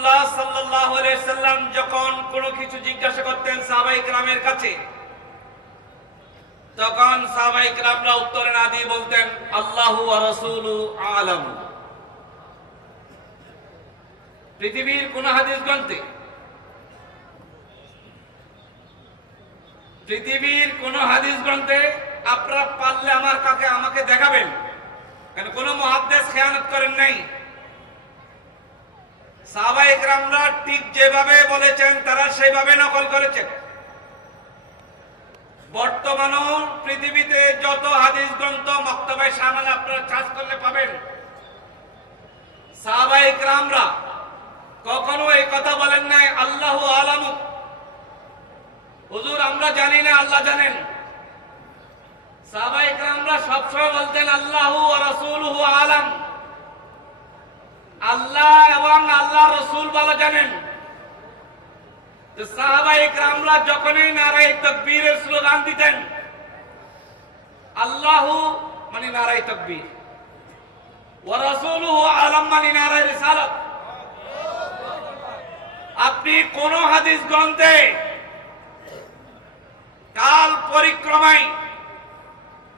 রসুল্লাহ সাল্লাহ সাল্লাম যখন কোনো কিছু জিজ্ঞাসা করতেন সাহাবাই গ্রামের কাছে, তখন সাহাবাই গ্রামরা উত্তরে না দিয়ে বলতেন, আল্লাহ রসুল আলম। পৃথিবীর কোন হাদিস গ্রন্থে, পৃথিবীর কোন হাদিস গ্রন্থে আপনারা পারলে আমার কাকে, আমাকে দেখাবেন? কেন কোন মহাদ্দেশ খেয়ানত করেন নাই? সাহাবা একরামরা ঠিক যেভাবে বলেছেন, তারা সেইভাবে নকল করেছেন বর্তমানও পৃথিবীতে যত হাদিস গ্রন্থ মক্তবায় সামাল আপনারা চাষ করলে পাবেন। সাহাবা একরামরা কখনো এই কথা বলেন নাই, আল্লাহ আলাম। হুজুর, আমরা জানি না, আল্লাহ জানেন। সাহাবা একরামরা সবসময় বলতেন, আল্লাহ রসুল আলাম। আল্লাহ এবং আল্লাহ রসুল ভালো জানেন। তো সাহাবা ইকরামরা যখনই নারায় তকবীরের স্লোগান দিতেন, আল্লাহ মানে নারায় তকবীর ও রসুল আলম মানে নারায় রিসালত। আপনি কোন হাদিস গ্রন্থে কাল পরিক্রমায়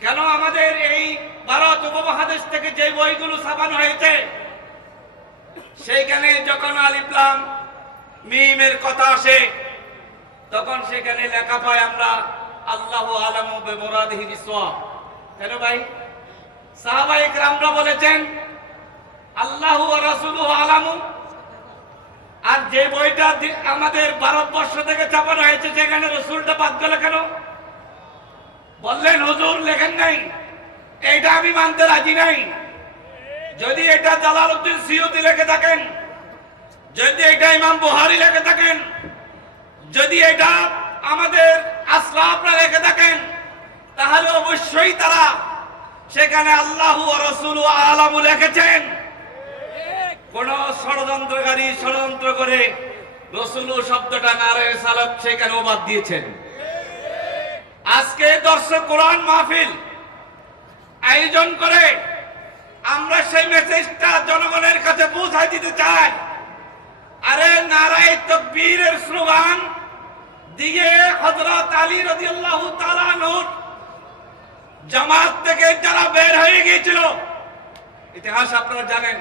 কেন আমাদের এই ভারত উপমহাদেশ থেকে যে বইগুলো ছাপানো হয়েছে সেইখানে যখন আলিফলাম মিমের কথা আসে, তখন সেখানে লেখা পাই আমরা, আল্লাহ আলম বেমরাদিহি কেন ভাই? সাহাবাই গ্রামরা বলেছেন, আল্লাহ রাসুল আলামু। আর যে বইটা আমাদের ভারতবর্ষ থেকে ছাপানো হয়েছে, সেখানে রসুলটা বাদ গেল কেন? বললেন, হুজুর, লেখেন নাই। এইটা আমি মানতে রাজি নাই। যদি এটা জালালউদ্দিন সিয়ুতি লিখে থাকেন, যদি এটা ইমাম বুহারি লিখে থাকেন, যদি এটা আমাদের আসলাফরা লিখে থাকেন, তাহলে অবশ্যই তারা সেখানে আল্লাহ রসুল আলামু লিখেছেন। কোন ষড়যন্ত্রকারী ষড়যন্ত্র করে রসুল শব্দটা নারায় সালাত সেখানেও বাদ দিয়েছেন। আজকে দর্শক কোরআন মাহফিল আয়োজন করে আমরা সেই মেসেজটা জনগণের কাছে পৌঁছায় দিতে চাই। আরে নারায় তকবীরের স্লোগান দিয়ে হযরত আলী তাআলা নূর জামাত থেকে যারা বের হয়ে গিয়েছিল। ইতিহাস আপনারা জানেন,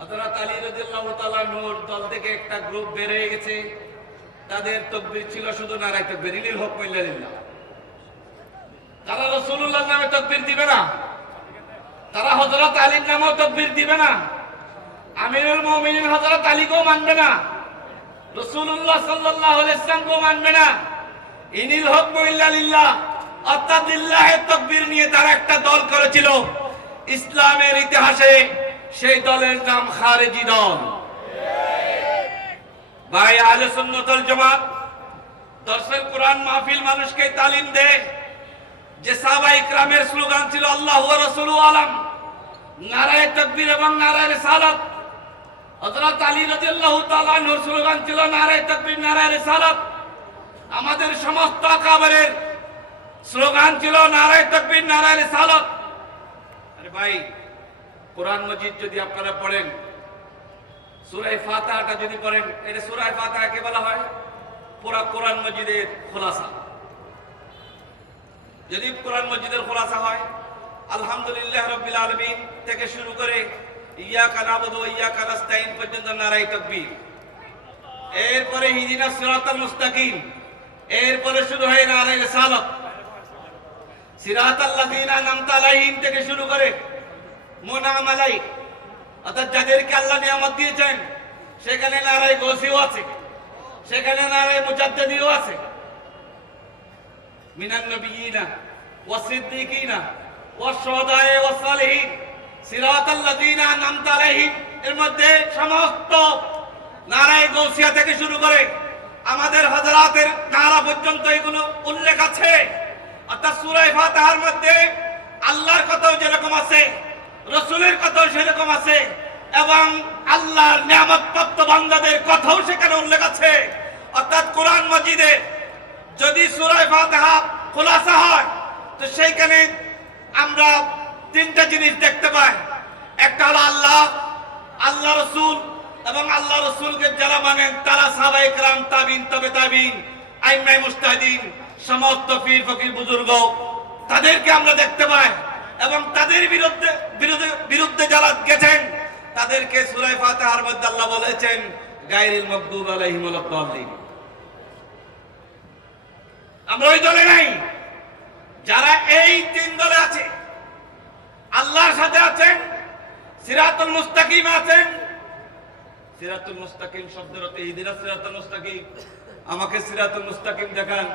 হযরত আলী রাদিয়াল্লাহু তাআলা নূর দল থেকে একটা গ্রুপ বের হয়ে গেছে। তাদের তকবীর ছিল শুধু নারায় তকবীর, ইলিল হক মিল্লাল্লাহ তারা রাসূলুল্লাহর নামে তকবীর দিবে না। তারা হজরত আলীর নামেও তকবীর দিবে না। আমিরুল মুমিনিন হজরত আলীকেও মানবে না। রসুল্লাহ আলাইহি ইসলামকেও মানবে না। ইনিল হক ইল্লাল্লাহ অর্থাৎ লিল্লাহের তকবীর নিয়ে তারা একটা দল করেছিল। ইসলামের ইতিহাসে সেই দলের নাম খারেজি দল। ভাই আহলে সুন্নাতুল জামাত, দর্শক কোরআন মাহফিল মানুষকে তালিম দেয় যে সাহাবা ইকরামের স্লোগান ছিল, আল্লাহ রসুল আলম। নারায় তকবীর এবং নারায় রিসালাত। হযরত আলী রাদিয়াল্লাহু তাআলা নূর স্লোগান ছিল, নারায় তকবীর, নারায় রিসালাত। আমাদের সমস্ত আকাবেরের স্লোগান ছিল, নারায় তকবীর, নারায় রিসালাত। আরে ভাই, কোরআন মজিদ যদি আপনারা পড়েন সূরা ফাতিহাটা যদি পড়েন এটা সূরা ফাতিহা কে বলা হয় পুরা কোরআন মজিদের খোলাসা। যদি কোরআন মসজিদের খোলাসা হয়, আলহামদুলিল্লাহ রব্বিল আলামিন থেকে শুরু করে ইয়াকা নাবুদু ওয়া ইয়াকা নাস্তাইন পর্যন্ত নারাই তাকবীর। এরপরে হিদিনা সিরাতাল মুস্তাকিম, এরপরে শুরু হয় নারাই রিসালাত। সিরাতাল লাযিনা নামতা আলাইহিম থেকে শুরু করে মুনাম আলাই অর্থাৎ যাদেরকে আল্লাহ নিয়ামত দিয়েছেন, সেখানে নারাই গসিও আছে, সেখানে নারাই মুজাদ্দিদিও আছে। من النبيين والصديقين والشهداء والصالحين صراط الذين انعمت عليهم এর মধ্যে সমস্ত নারায় গৌসিয়া থেকে শুরু করে আমাদের হযরতের নারা পর্যন্ত এগুলো উল্লেখ আছে। অর্থাৎ সূরা ফাতিহার মধ্যে আল্লাহর কথাও যেরকম আছে, রসুলের কথাও সেরকম আছে, এবং আল্লাহর নিয়ামত প্রাপ্ত বান্দাদের কথাও সেখানে উল্লেখ আছে। অর্থাৎ কোরআন মজিদের যদি সুরায় ফাতেহা খোলাসা হয়, তো সেইখানে আমরা তিনটা জিনিস দেখতে পাই। একটা হলো আল্লাহ আল্লাহ রসুল এবং আল্লাহ রসুলকে যারা মানেন তারা সাবাই রাম তাবিন, তবে তাবিন আইমাই মুস্তাহিদিন, সমস্ত পীর, ফকির, বুজুর্গ, তাদেরকে আমরা দেখতে পাই এবং তাদের বিরুদ্ধে বিরুদ্ধে বিরুদ্ধে যারা গেছেন, তাদেরকে সুরাই ফাতেহার মধ্যে আল্লাহ বলেছেন গাইরিল মকদুব আলাইহিম আল্লাহ আমরা ওই দলে নাই। যারা এই তিন দলে আছে, আল্লাহর সাথে আছেন, সিরাতুল মুস্তাকিম আছেন। সিরাতুল মুস্তাকিম শব্দের অর্থ ইহদিনা সিরাতুল মুস্তাকিম। আমাকে সিরাতুল মুস্তাকিম দেখান।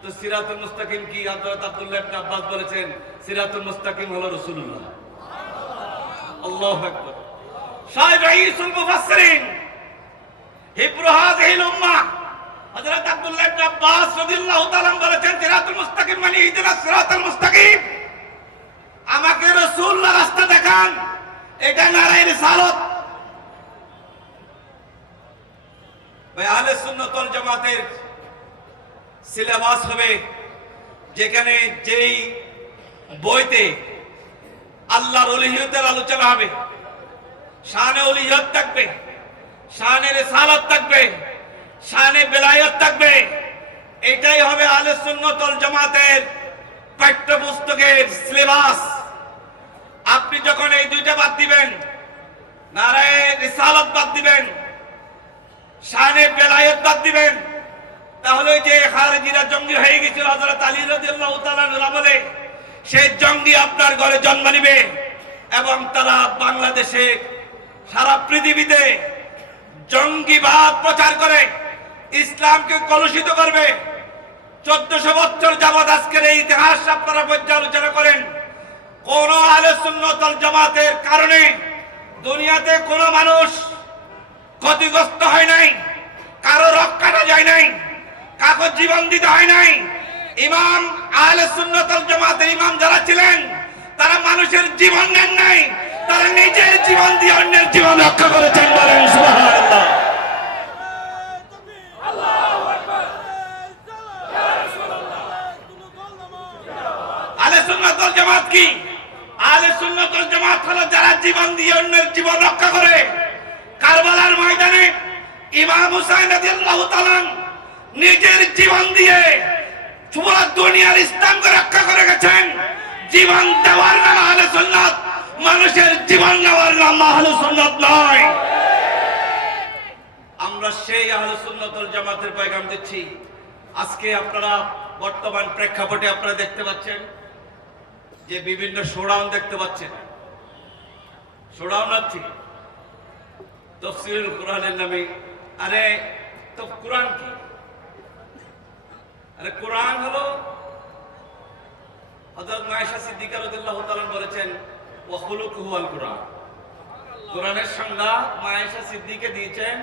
তো সিরাতুল মুস্তাকিম কি? হযরত আব্দুল্লাহ ইবনে আব্বাস বলেছেন, সিরাতুল মুস্তাকিম হলো রাসূলুল্লাহ। আল্লাহু আকবার। সাহেব রাইসুল মুফাসসিরিন, হিব্রু হাযিহিল উম্মাহ হযরত আব্দুল্লাহ ইবনে আব্বাস রাদিয়াল্লাহু তাআলা বলেছেন, সিরাতুল মুস্তাকিম মানে ইহদিনা সিরাতুল মুস্তাকিম। আমাকে রাসূলুল্লাহ রাস্তা দেখান, এটা নারায়ের রিসালত। ভাই, আহলে সুন্নাত ওয়াল জামাতের সিলেবাস হবে যেখানে যেই বইতে আল্লাহর ওলিহিয়তের আলোচনা হবে, শানে ওলিহিয়ত থাকবে, শানে রিসালাত থাকবে। শানে বেলায়ত থাকবে। এটাই হবে আহলে সুন্নাত ওয়াল জামাতের পাঠ্যপুস্তকের সিলেবাস আপনি যখন এই দুইটা বাদ দিবেন, নারায় রিসালাত বাদ দিবেন, শানে বেলায়েত বাদ দিবেন, তাহলে যে খারেজিরা জঙ্গি হয়ে গেছিল, হযরত আলী রাদিয়াল্লাহু তাআলা আমলে, সেই জঙ্গি আপনার ঘরে জন্ম নিবে এবং তারা বাংলাদেশে সারা পৃথিবীতে জঙ্গিবাদ প্রচার করে। ইসলামকে কলুষিত করবে। চোদ্দশো বছর যাবৎ আজকের এই ইতিহাস আপনারা পর্যালোচনা করেন। কোন আলে সুন্নতল জামাতের কারণে দুনিয়াতে কোন মানুষ ক্ষতিগ্রস্ত হয় নাই, কারও রক্ষাটা যায় নাই কাকো জীবন দিতে হয় নাই। ইমাম, আহলে সুন্নতল জামাতের ইমাম যারা ছিলেন, তারা মানুষের জীবন নেন নাই, তারা নিজের জীবন দিয়ে অন্যের জীবন রক্ষা করেছেন বলেন, সুবহানাল্লাহ। সুন্নাতল জামাত কি? আহলে যারা জীবন দিয়ে অন্যের জীবন রক্ষা করে। কারবালার ময়দানে ইমাম হুসাইন রাদিয়াল্লাহু তাআলা নিজের জীবন দিয়ে পুরো দুনিয়ার ইসলামকে রক্ষা করে গেছেন। জীবন দেওয়ার নাম আহলে মানুষের জীবন নেওয়ার নাম আহলে নয়। আমরা সেই আহলে সুন্নাতুল জামাতের দিচ্ছি। আজকে আপনারা বর্তমান প্রেক্ষাপটে আপনারা দেখতে পাচ্ছেন যে বিভিন্ন শোডাউন দেখতে পাচ্ছেন। শোডাউন আছে তফসিরুল কোরআনের নামে। আরে তো কোরআন কি? আরে কোরআন হলো হযরত মায়েশা সিদ্দিকা রাদিয়াল্লাহু তাআলা বলেছেন ওয়া খুলুকুহু আল কোরআন। কোরআনের সংজ্ঞা মায়েশা সিদ্দিকে দিয়েছেন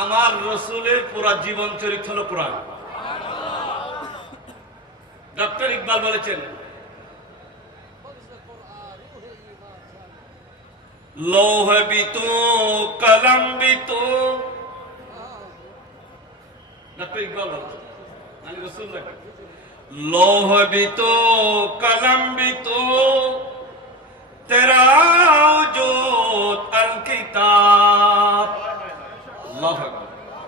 আমার রসুলের পুরা জীবন চরিত্র হলো কোরআন। ডক্টর ইকবাল বলেছেন লৌহ বিতু কলম বিত ডক্টর লৌহ বিতু কলম বিত তেরা জোত আল কিতাব। আল্লাহু